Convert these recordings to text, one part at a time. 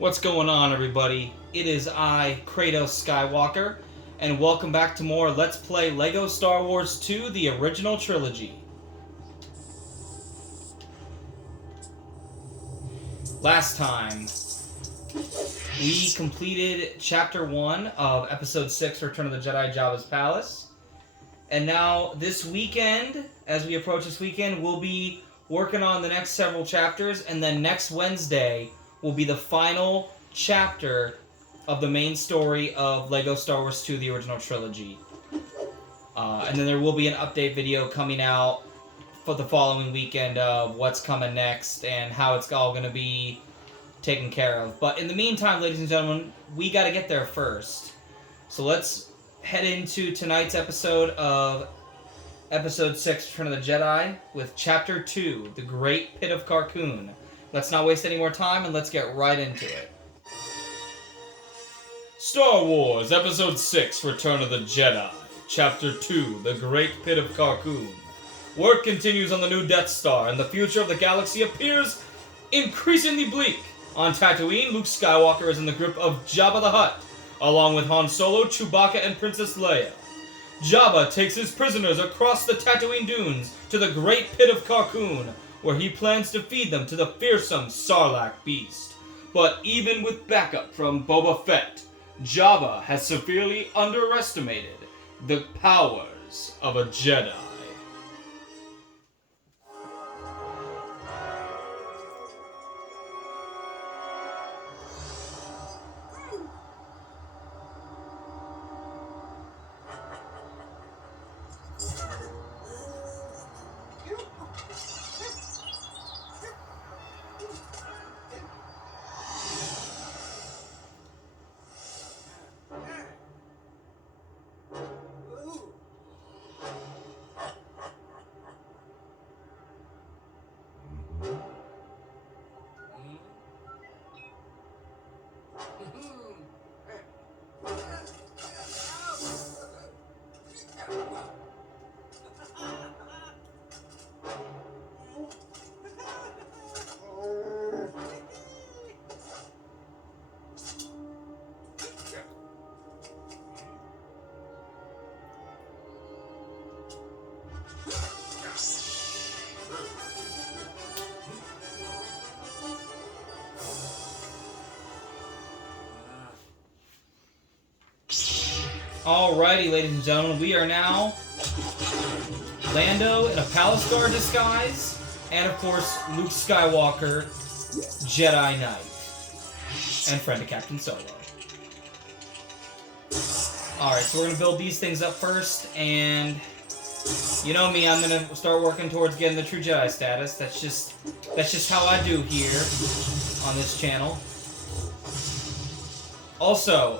What's going on, everybody? It is I, Kratos Skywalker, and welcome back to more Let's Play LEGO Star Wars 2, the original trilogy. Last time, we completed Chapter 1 of Episode 6, Return of the Jedi, Jabba's Palace. And now, this weekend, as we approach this weekend, we'll be working on the next several chapters, and then next Wednesday will be the final chapter of the main story of LEGO Star Wars 2, the original trilogy. And then there will be an update video coming out for the following weekend of what's coming next and how it's all going to be taken care of. But in the meantime, ladies and gentlemen, we got to get there first. So let's head into tonight's episode of Episode 6, Return of the Jedi, with Chapter 2, The Great Pit of Carkoon. Let's not waste any more time, and let's get right into it. Star Wars Episode 6, Return of the Jedi, Chapter 2, The Great Pit of Carkoon. Work continues on the new Death Star, and the future of the galaxy appears increasingly bleak. On Tatooine, Luke Skywalker is in the grip of Jabba the Hutt, along with Han Solo, Chewbacca, and Princess Leia. Jabba takes his prisoners across the Tatooine dunes to the Great Pit of Carkoon, where he plans to feed them to the fearsome Sarlacc beast. But even with backup from Boba Fett, Jabba has severely underestimated the powers of a Jedi. Alrighty, ladies and gentlemen, we are now Lando in a Palace Guard disguise, and of course, Luke Skywalker, Jedi Knight, and friend of Captain Solo. Alright, so we're going to build these things up first, and you know me, I'm going to start working towards getting the true Jedi status. That's just how I do here on this channel. Also,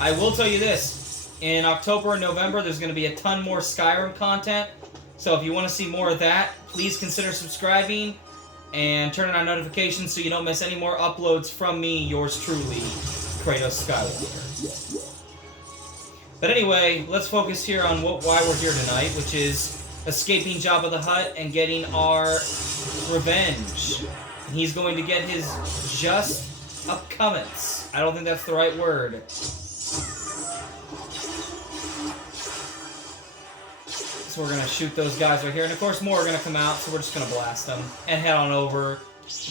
I will tell you this, in October and November there's going to be a ton more Skyrim content, so if you want to see more of that, please consider subscribing and turning on notifications so you don't miss any more uploads from me, yours truly, Kratos Skywalker. But anyway, let's focus here on why we're here tonight, which is escaping Jabba the Hutt and getting our revenge. He's going to get his just upcomings. I don't think that's the right word. So we're going to shoot those guys right here. And of course more are going to come out, so we're just going to blast them. And head on over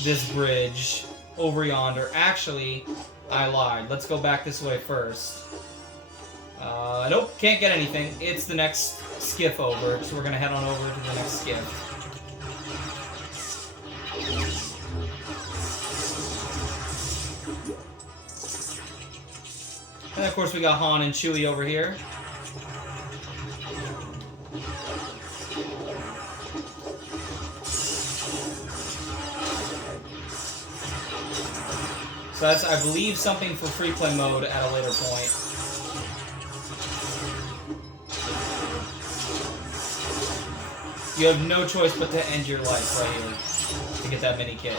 this bridge over yonder. Actually, I lied. Let's go back this way first. Nope, can't get anything. It's the next skiff over, so we're going to head on over to the next skiff. And of course we got Han and Chewie over here. So that's, I believe, something for free play mode at a later point. You have no choice but to end your life right here to get that mini kit.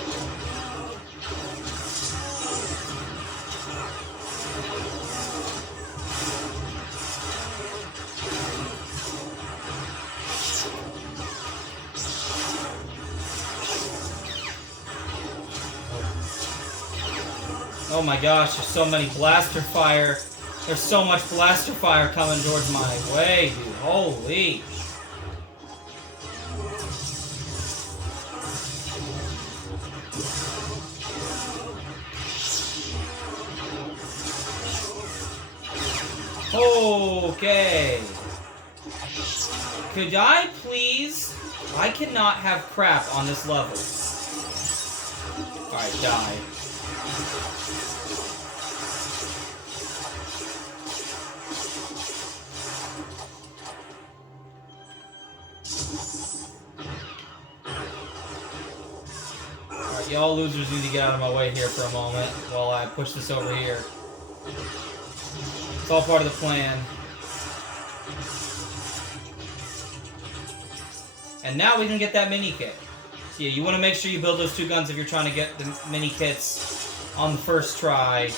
Oh my gosh, there's so many blaster fire. There's so much blaster fire coming towards my way, dude. Holy. Okay. Could I please? I cannot have crap on this level. Alright, die. Alright, y'all losers need to get out of my way here for a moment while I push this over here. It's all part of the plan. And now we can get that mini kit. So yeah, you want to make sure you build those 2 guns if you're trying to get the mini kits on the first try.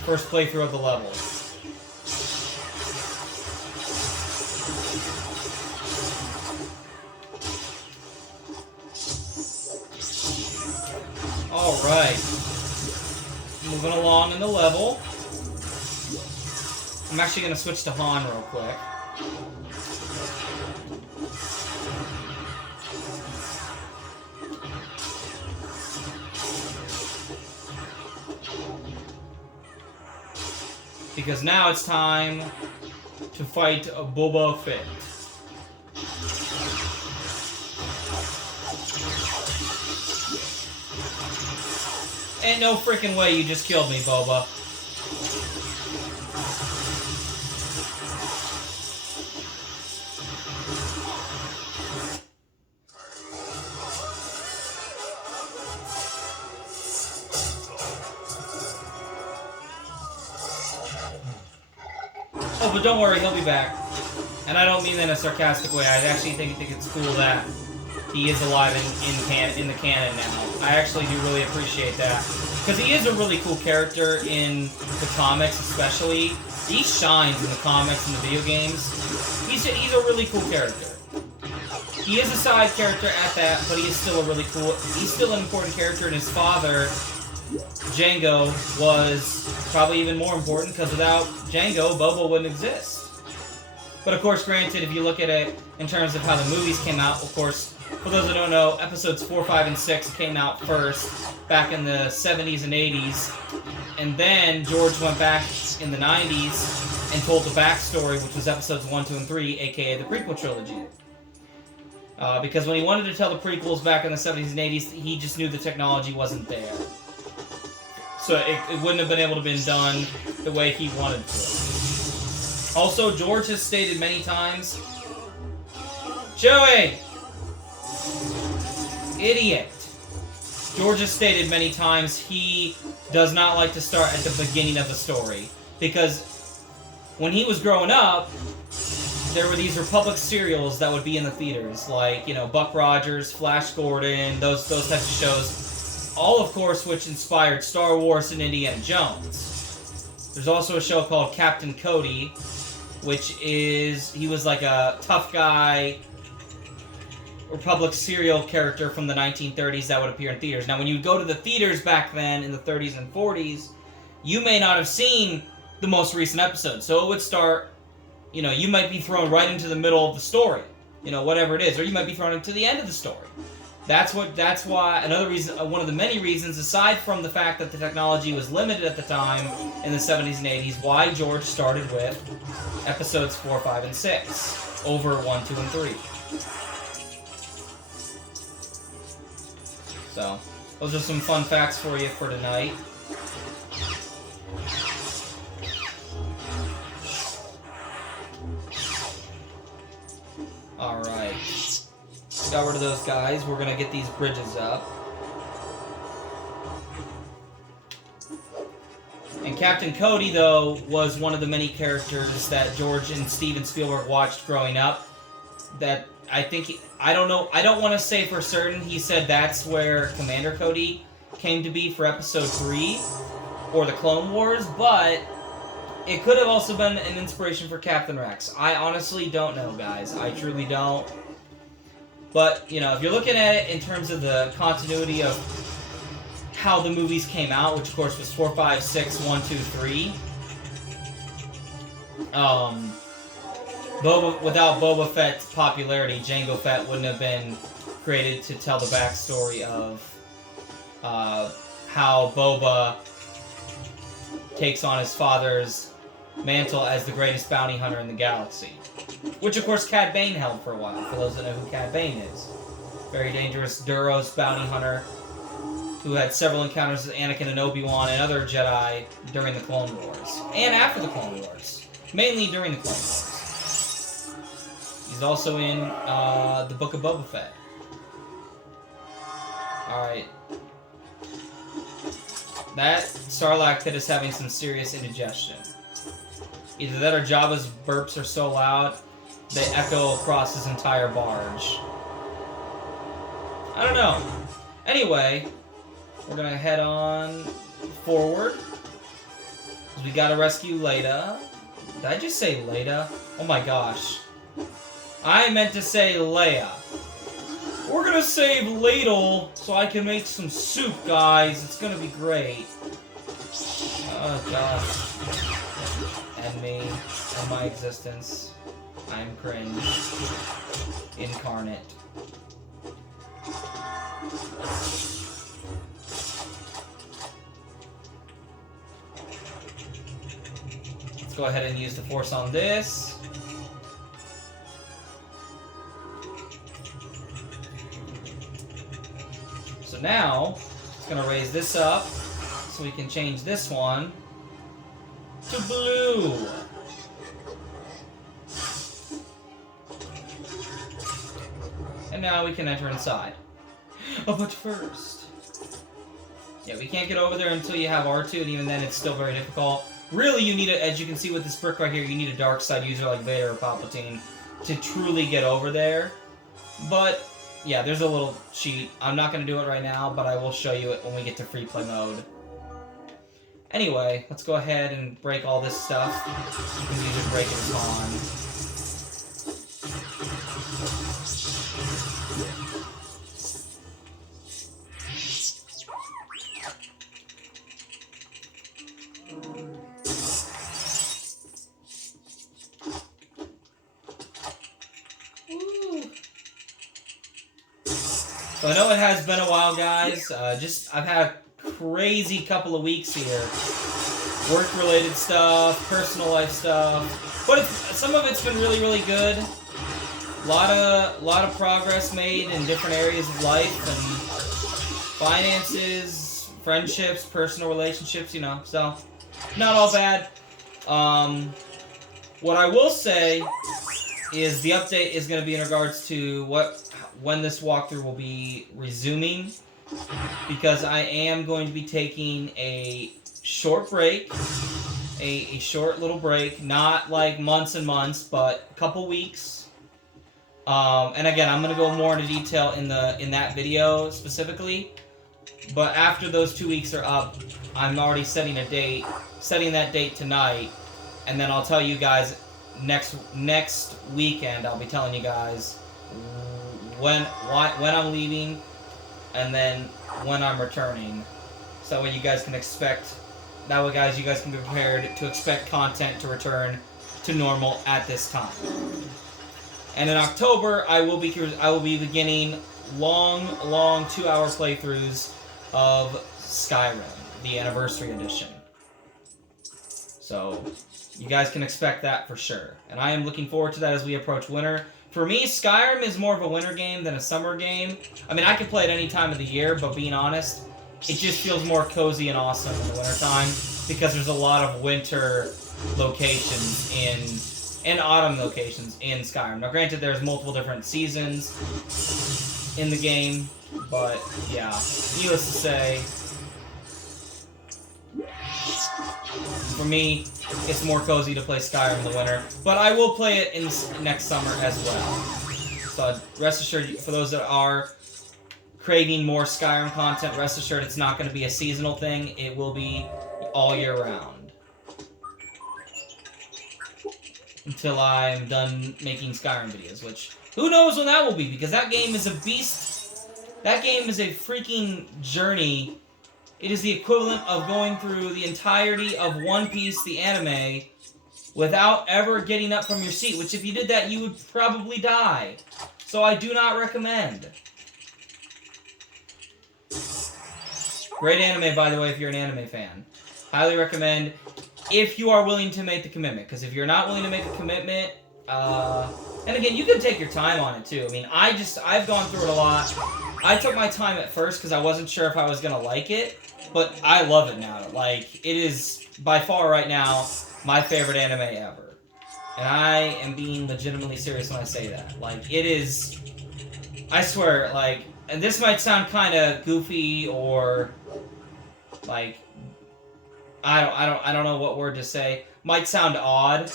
First playthrough of the level. Alright. Moving along in the level. I'm actually going to switch to Han real quick. Because now it's time to fight Boba Fett. Ain't no freaking way you just killed me, Boba. Oh, but don't worry, he'll be back. And I don't mean that in a sarcastic way. I actually think it's cool that he is alive in the canon now. I actually do really appreciate that. Because he is a really cool character in the comics, especially. He shines in the comics and the video games. He's a really cool character. He is a side character at that, but he is still a really cool... He's still an important character, and his father, Jango, was probably even more important, because without Jango, Boba wouldn't exist. But of course, granted, if you look at it in terms of how the movies came out, of course, for those that don't know, episodes 4, 5, and 6 came out first, back in the 70s and 80s, and then George went back in the 90s and told the backstory, which was episodes 1, 2, and 3, aka the prequel trilogy. Because when he wanted to tell the prequels back in the 70s and 80s, he just knew the technology wasn't there. So it wouldn't have been able to have been done the way he wanted to. Also, George has stated many times... Chewie! Idiot! George has stated many times he does not like to start at the beginning of the story. Because when he was growing up, there were these Republic serials that would be in the theaters. Like, you know, Buck Rogers, Flash Gordon, those types of shows. All, of course, which inspired Star Wars and Indiana Jones. There's also a show called Captain Cody, which is... He was like a tough guy... Republic serial character from the 1930s that would appear in theaters. Now, when you go to the theaters back then, in the 30s and 40s, you may not have seen the most recent episode. So it would start, you know, you might be thrown right into the middle of the story, you know, whatever it is, or you might be thrown into the end of the story. That's why, another reason, one of the many reasons, aside from the fact that the technology was limited at the time in the 70s and 80s, why George started with episodes 4, 5, and 6 over 1, 2, and 3. So, those are some fun facts for you for tonight. Alright. Got rid of those guys. We're gonna get these bridges up. And Captain Cody, though, was one of the many characters that George and Steven Spielberg watched growing up. That I think... I don't know. I don't want to say for certain he said that's where Commander Cody came to be for episode 3 or the Clone Wars, but it could have also been an inspiration for Captain Rex. I honestly don't know, guys. I truly don't. But, you know, if you're looking at it in terms of the continuity of how the movies came out, which of course was 4, 5, 6, 1, 2, 3. Without Boba Fett's popularity, Jango Fett wouldn't have been created to tell the backstory of how Boba takes on his father's mantle as the greatest bounty hunter in the galaxy. Which, of course, Cad Bane held for a while, for those that know who Cad Bane is. Very dangerous Duros bounty hunter who had several encounters with Anakin and Obi-Wan and other Jedi during the Clone Wars. And after the Clone Wars. Mainly during the Clone Wars. He's also in the Book of Boba Fett. Alright. That Sarlacc pit is having some serious indigestion. Either that or Jabba's burps are so loud, they echo across his entire barge. I don't know. Anyway, we're gonna head on forward. We gotta rescue Leia. Did I just say Leia? Oh my gosh. I meant to say Leia. We're gonna save Ladle so I can make some soup, guys. It's gonna be great. Oh gosh. And me, and my existence. I'm cringe. Incarnate. Let's go ahead and use the Force on this. So now, it's going to raise this up so we can change this one to blue. And now we can enter inside. Oh, but first... Yeah, we can't get over there until you have R2, and even then it's still very difficult. Really, you need, as you can see with this brick right here, you need a dark side user like Vader or Palpatine to truly get over there. But, yeah, there's a little cheat. I'm not going to do it right now, but I will show you it when we get to free play mode. Anyway, let's go ahead and break all this stuff. You can either break it on. So I know it has been a while, guys. I've had a crazy couple of weeks here. Work-related stuff, personal life stuff, but some of it's been really, really good. A lot of progress made in different areas of life and finances, friendships, personal relationships. You know, so not all bad. What I will say is the update is going to be in regards to when this walkthrough will be resuming, because I am going to be taking a short break, a short little break, not like months and months, but a couple weeks. And again, I'm going to go more into detail in that video specifically, but after those 2 weeks are up, I'm already setting that date tonight, and then I'll tell you guys next weekend. I'll be telling you guys when I'm leaving, and then when I'm returning, so that way you guys can expect. That way, guys, you guys can be prepared to expect content to return to normal at this time. And in October, I will be beginning long 2-hour playthroughs of Skyrim, the Anniversary Edition. So you guys can expect that for sure, and I am looking forward to that as we approach winter. For me, Skyrim is more of a winter game than a summer game. I mean, I can play it any time of the year, but being honest, it just feels more cozy and awesome in the wintertime because there's a lot of winter locations and autumn locations in Skyrim. Now, granted, there's multiple different seasons in the game, but yeah, needless to say, for me, it's more cozy to play Skyrim in the winter, but I will play it in next summer as well. So rest assured, for those that are craving more Skyrim content, rest assured it's not going to be a seasonal thing. It will be all year round. Until I'm done making Skyrim videos, which, who knows when that will be, because that game is a beast. That game is a freaking journey it is the equivalent of going through the entirety of One Piece, the anime, without ever getting up from your seat, which if you did that, you would probably die. So I do not recommend. Great anime, by the way, if you're an anime fan. Highly recommend if you are willing to make the commitment. Because if you're not willing to make a commitment, and again, you can take your time on it too. I mean, I've gone through it a lot. I took my time at first because I wasn't sure if I was going to like it. But I love it now. Like, it is by far right now my favorite anime ever. And I am being legitimately serious when I say that. Like, it is, I swear, like, and this might sound kind of goofy or like, I don't know what word to say. Might sound odd,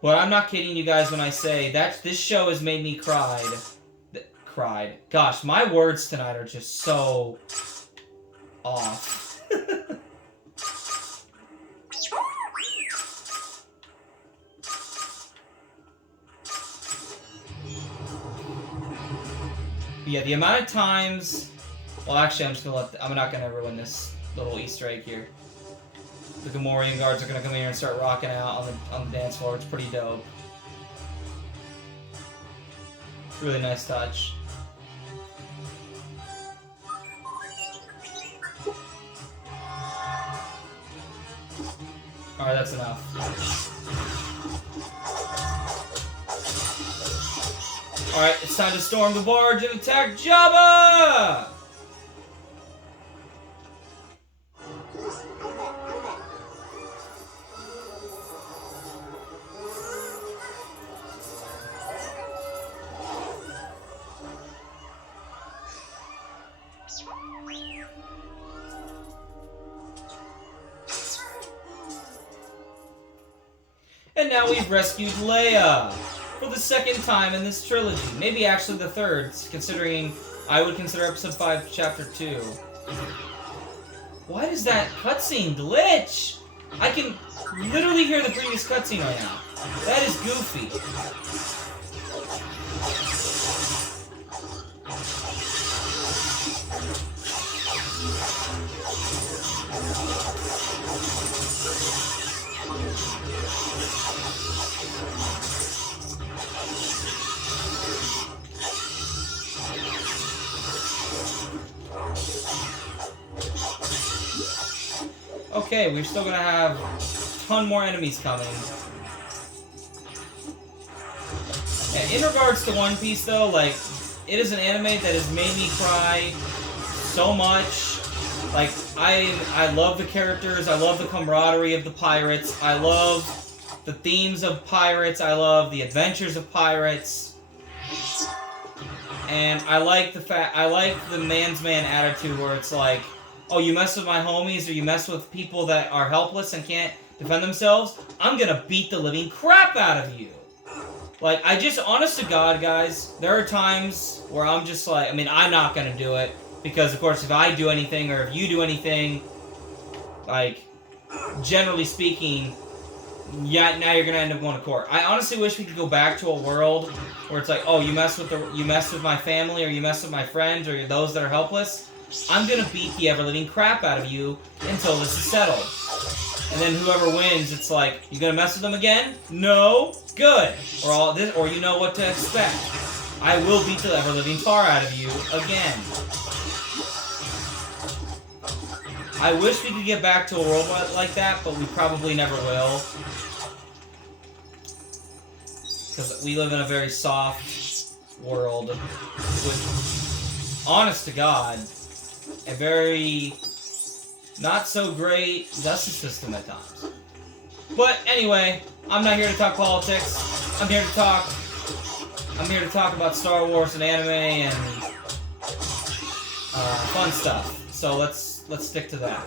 but I'm not kidding you guys when I say that this show has made me cried. Gosh, my words tonight are just so off. Yeah, the amount of times... Well, actually, I'm not gonna ruin this little Easter egg here. The Gamorrean guards are gonna come here and start rocking out on the dance floor. It's pretty dope. Really nice touch. Alright, that's enough. Alright, it's time to storm the barge and attack Jabba! And now we've rescued Leia for the second time in this trilogy. Maybe actually the third, considering I would consider episode 5 chapter 2. Why does that cutscene glitch? I can literally hear the previous cutscene right now. That is goofy. Okay, we're still gonna have a ton more enemies coming. Yeah, in regards to One Piece, though, like, it is an anime that has made me cry so much. Like, I love the characters, I love the camaraderie of the pirates, I love the themes of pirates, I love the adventures of pirates. And I like the man's man attitude where it's like, oh, you mess with my homies, or you mess with people that are helpless and can't defend themselves, I'm gonna beat the living crap out of you. Like, honest to God, guys, there are times where I'm just like, I mean, I'm not gonna do it, because, of course, if I do anything, or if you do anything, like, generally speaking, yeah, now you're gonna end up going to court. I honestly wish we could go back to a world where it's like, oh, you mess with my family, or you mess with my friends, or those that are helpless, I'm gonna beat the ever-living crap out of you until this is settled. And then whoever wins, it's like, you gonna mess with them again? No? Good. Or you know what to expect. I will beat the ever-living tar out of you again. I wish we could get back to a world like that, but we probably never will. Because we live in a very soft world with, honest to God, a very not so great justice system at times. But anyway, I'm not here to talk politics. I'm here to talk about Star Wars and anime and fun stuff. So let's stick to that.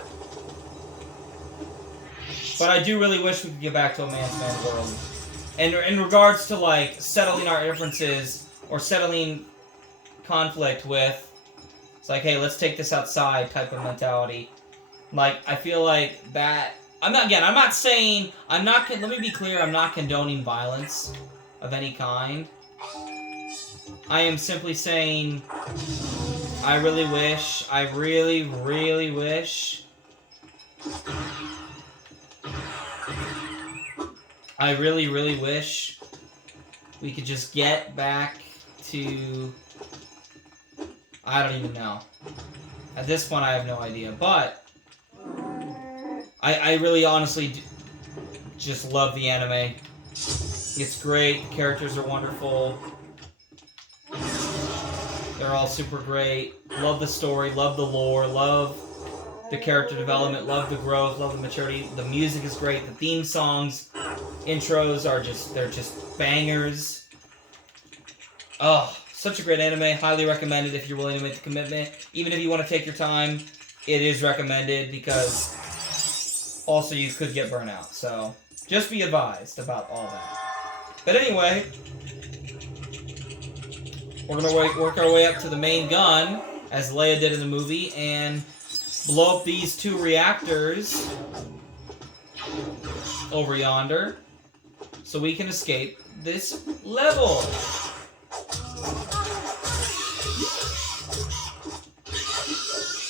But I do really wish we could get back to a man's man world. And in regards to like settling our differences or settling conflict with, it's like, hey, let's take this outside type of mentality. Like, I feel like that... let me be clear, I'm not condoning violence of any kind. I am simply saying, I really wish, I really, really wish we could just get back to... I don't even know. At this point, I have no idea. But I really honestly just love the anime. It's great. The characters are wonderful. They're all super great. Love the story. Love the lore. Love the character development. Love the growth. Love the maturity. The music is great. The theme songs, intros are they're just bangers. Oh, such a great anime. Highly recommended if you're willing to make the commitment. Even if you want to take your time, it is recommended because also you could get burnout. So just be advised about all that. But anyway, we're going to work our way up to the main gun, as Leia did in the movie, and blow up these 2 reactors over yonder so we can escape this level.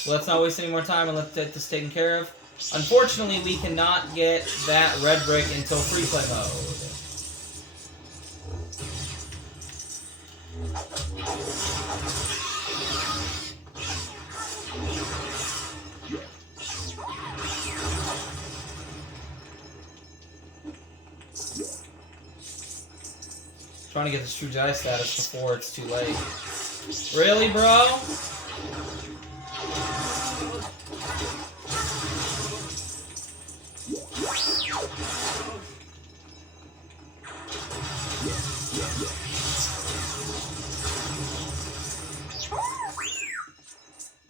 Let's not waste any more time and let's get this taken care of. Unfortunately, we cannot get that red brick until free play mode. Trying to get this true Jedi status before it's too late. Really, bro?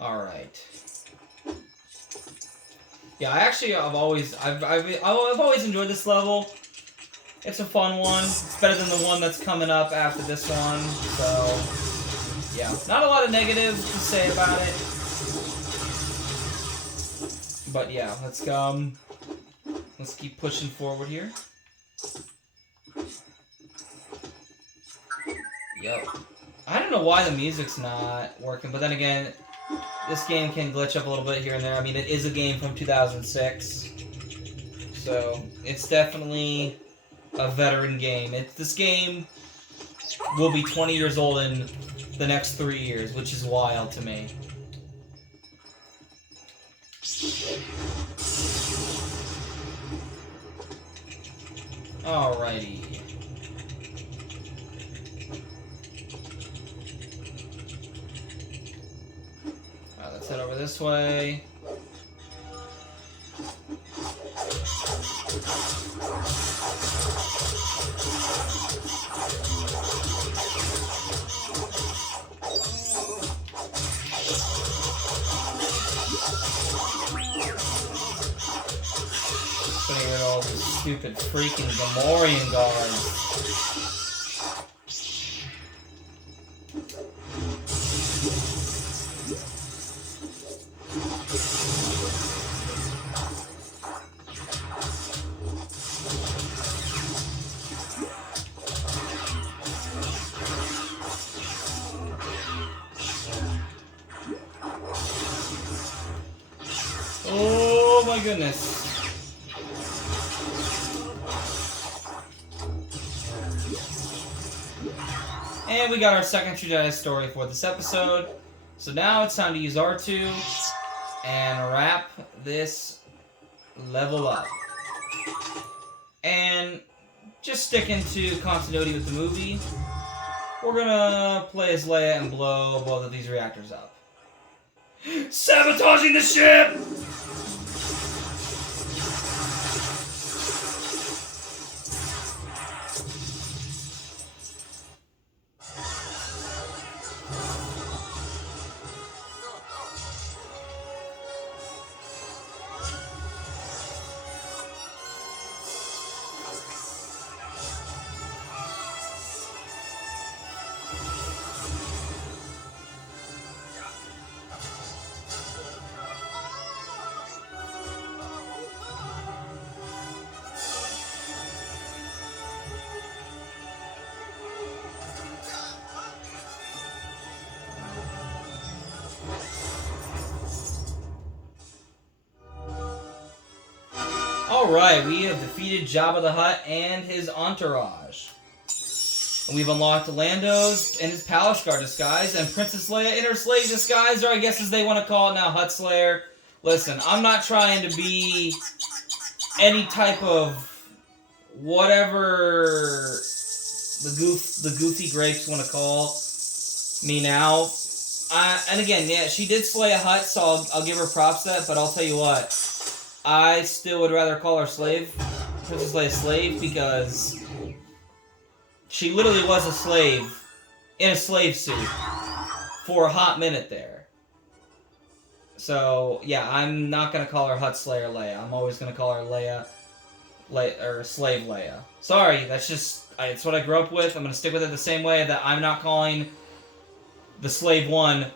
Alright. Yeah, I've always enjoyed this level. It's a fun one. It's better than the one that's coming up after this one. So, yeah. Not a lot of negatives to say about it. But yeah, let's keep pushing forward here. Yep. I don't know why the music's not working, but then again, this game can glitch up a little bit here and there. I mean, it is a game from 2006. So, it's definitely a veteran game. This game will be 20 years old in the next 3 years, which is wild to me. Alrighty. Alright, let's head over this way. Putting rid of all these stupid freaking Gamorrean guards. Oh my goodness. And we got our second True Jedi story for this episode. So now it's time to use R2 and wrap this level up. And just sticking to continuity with the movie, we're gonna play as Leia and blow both of these reactors up. Sabotaging the ship! Alright, we have defeated Jabba the Hutt and his entourage. And we've unlocked Lando's and his Palace Guard disguise, and Princess Leia in her slave disguise, or I guess as they want to call it now, Hutt Slayer. Listen, I'm not trying to be any type of whatever the goofy grapes want to call me now. And again, yeah, she did slay a Hutt, so I'll give her props to that, but I'll tell you what, I still would rather call her slave, Princess Leia slave, because she literally was a slave in a slave suit for a hot minute there. So, yeah, I'm not going to call her Hutt Slayer Leia. I'm always going to call her or Slave Leia. Sorry, that's just, it's what I grew up with. I'm going to stick with it the same way that I'm not calling the Slave One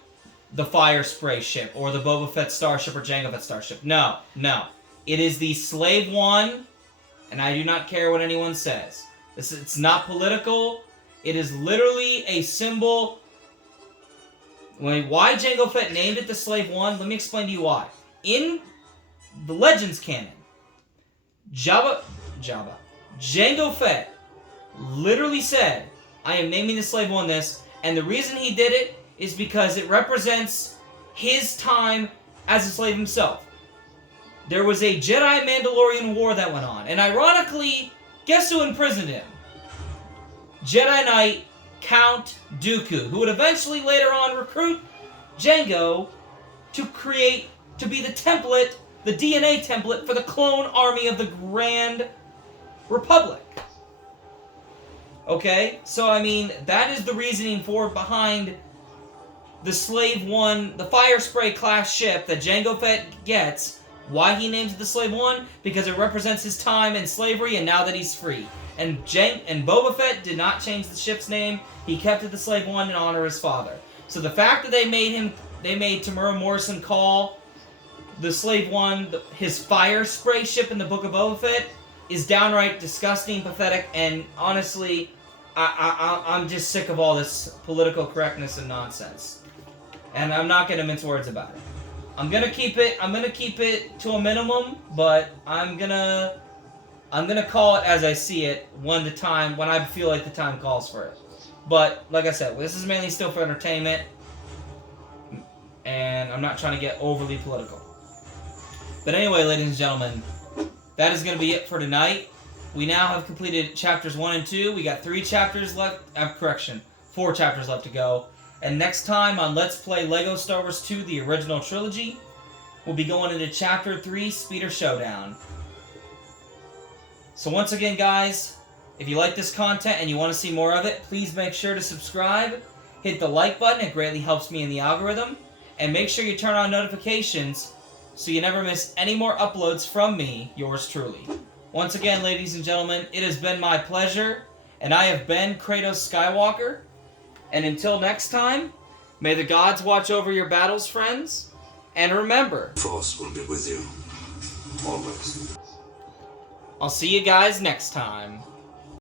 the Fire Spray ship, or the Boba Fett starship, or Jango Fett starship. No, no. It is the Slave One, and I do not care what anyone says. It's not political. It is literally a symbol. Why Jango Fett named it the Slave One, let me explain to you why. In the Legends canon, Jango Fett literally said, I am naming the Slave One this, and the reason he did it is because it represents his time as a slave himself. There was a Jedi-Mandalorian war that went on, and ironically, guess who imprisoned him? Jedi Knight Count Dooku, who would eventually later on recruit Jango to be the template, the DNA template for the clone army of the Grand Republic. Okay? So, I mean, that is the reasoning behind the Slave One, the Fire Spray class ship that Jango Fett gets. Why he names it the Slave One? Because it represents his time in slavery and now that he's free. And Boba Fett did not change the ship's name. He kept it the Slave One in honor of his father. So the fact that they made Tamura Morrison call the Slave One his Fire Spray ship in the Book of Boba Fett is downright disgusting, pathetic, and honestly, I'm just sick of all this political correctness and nonsense. And I'm not going to mince words about it. I'm gonna keep it to a minimum, but I'm gonna call it as I see it when I feel like the time calls for it. But like I said, this is mainly still for entertainment, and I'm not trying to get overly political. But anyway, ladies and gentlemen, that is gonna be it for tonight. We now have completed chapters 1 and 2. We got 4 chapters left to go. And next time on Let's Play LEGO Star Wars 2, the original trilogy, we'll be going into Chapter 3, Speeder Showdown. So once again, guys, if you like this content and you want to see more of it, please make sure to subscribe, hit the like button, it greatly helps me in the algorithm, and make sure you turn on notifications so you never miss any more uploads from me, yours truly. Once again, ladies and gentlemen, it has been my pleasure, and I have been Kratos Skywalker. And until next time, may the gods watch over your battles, friends. And remember, the Force will be with you, always. I'll see you guys next time.